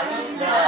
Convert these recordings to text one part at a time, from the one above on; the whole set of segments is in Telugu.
Hallelujah.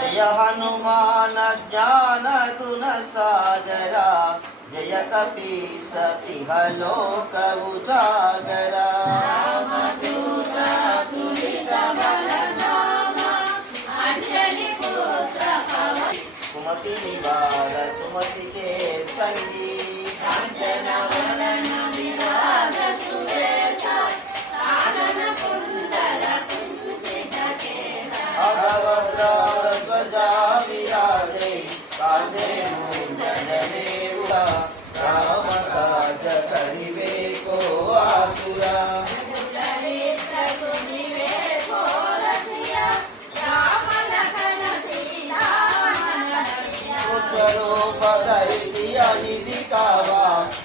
జయ హనుమాన జ్ఞాన గుణ సాగర జయ కపి సతిహ లోక కుమతి సుమతి కే సంగీ. పదరియానిది కావా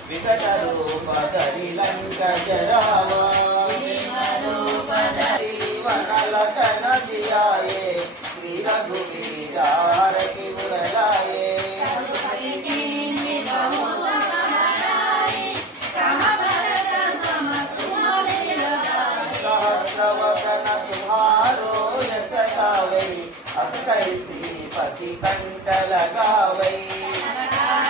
వికట రూపదరి లంక జరావా వనల కనదియాయే శ్రీ రఘువీరారకి మురలాయే సహస్రవదన తుమారో ఎత్తకావై అక్కై శ్రీపతి కంటలగావై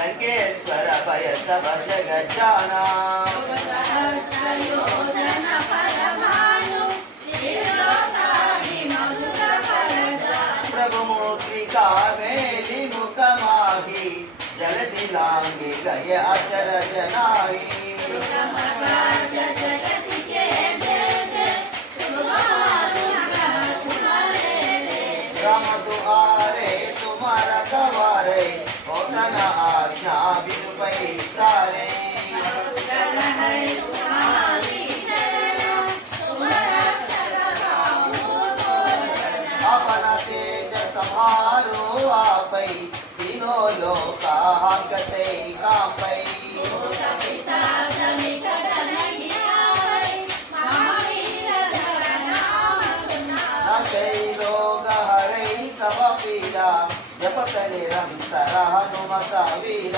ಲಂಕೇಶ್ವರ ಭಯಸವ ಜಗಜಾನ ಪ್ರಭು ಮೂರ್ತಿಕಾ ಮೇಲಿ ಮುಖಮಾಗಿ ಜಲದಿಲಾಂಗಿ ಗಯ ಅಚರ ಜನಾಯಿ ರಾಮ ದುಹಾರೆ ತುಮಾರ ಕವ राम दुआरे तुम्हारा सवारे होतन आज्ञा बिनु पैसारे अपना तेज संहारो आपै तीनों लोका हकते कापै नकै रोग हरै सब पीडा जपत Sở dĩ.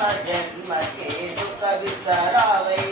भजन मचे दुख आवे